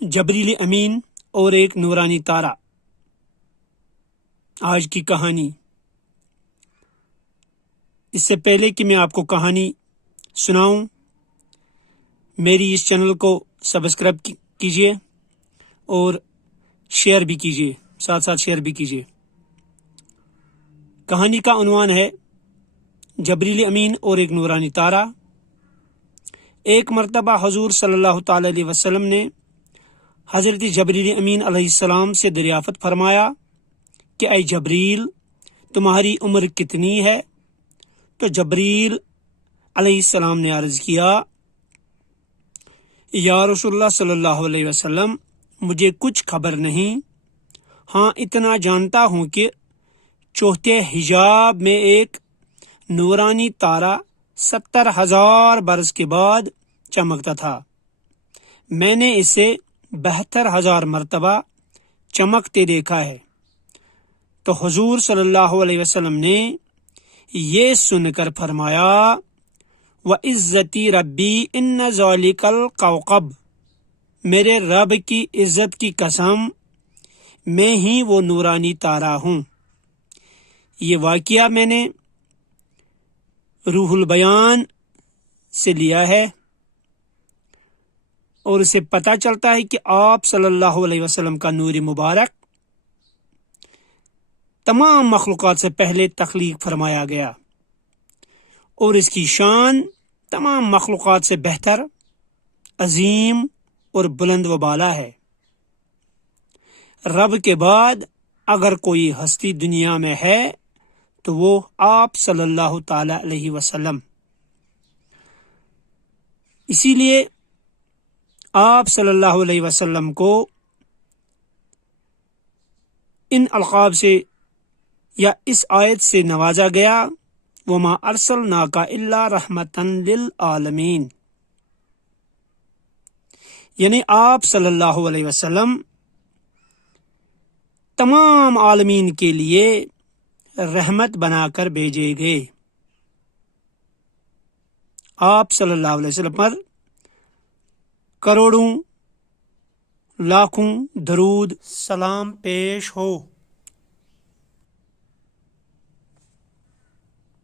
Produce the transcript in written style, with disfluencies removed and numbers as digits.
جبریل امین اور ایک نورانی تارا۔ آج کی کہانی۔ اس سے پہلے کہ میں آپ کو کہانی سناؤں، میری اس چینل کو سبسکرائب کیجیے اور شیئر بھی کیجیے، ساتھ ساتھ شیئر بھی کیجیے۔ کہانی کا عنوان ہے جبریل امین اور ایک نورانی تارا۔ ایک مرتبہ حضور صلی اللہ تعالی علیہ وسلم نے حضرت جبریل امین علیہ السلام سے دریافت فرمایا کہ اے جبریل، تمہاری عمر کتنی ہے؟ تو جبریل علیہ السلام نے عرض کیا، یا رسول اللہ صلی اللہ علیہ وسلم، مجھے کچھ خبر نہیں، ہاں اتنا جانتا ہوں کہ چوتھے حجاب میں ایک نورانی تارا 70,000 برس کے بعد چمکتا تھا۔ میں نے اسے 72,000 مرتبہ چمکتے دیکھا ہے۔ تو حضور صلی اللہ علیہ وسلم نے یہ سن کر فرمایا، وَعِزَّتِ رَبِّی إِنَّ ذَلِكَ الْكَوْكَبَ، میرے رب کی عزت کی قسم، میں ہی وہ نورانی تارا ہوں۔ یہ واقعہ میں نے روح البیان سے لیا ہے، اور اسے پتہ چلتا ہے کہ آپ صلی اللہ علیہ وسلم کا نور مبارک تمام مخلوقات سے پہلے تخلیق فرمایا گیا، اور اس کی شان تمام مخلوقات سے بہتر، عظیم اور بلند و بالا ہے۔ رب کے بعد اگر کوئی ہستی دنیا میں ہے تو وہ آپ صلی اللہ تعالی علیہ وسلم۔ اسی لیے آپ صلی اللہ علیہ وسلم کو ان القاب سے یا اس آیت سے نوازا گیا، وَمَا أَرْسَلْنَاكَ إِلَّا رَحْمَةً لِلْعَالَمِينَ، یعنی آپ صلی اللہ علیہ وسلم تمام عالمین کے لیے رحمت بنا کر بھیجے گئے۔ آپ صلی اللہ علیہ وسلم پر کروڑوں لاکھوں درود سلام پیش ہو۔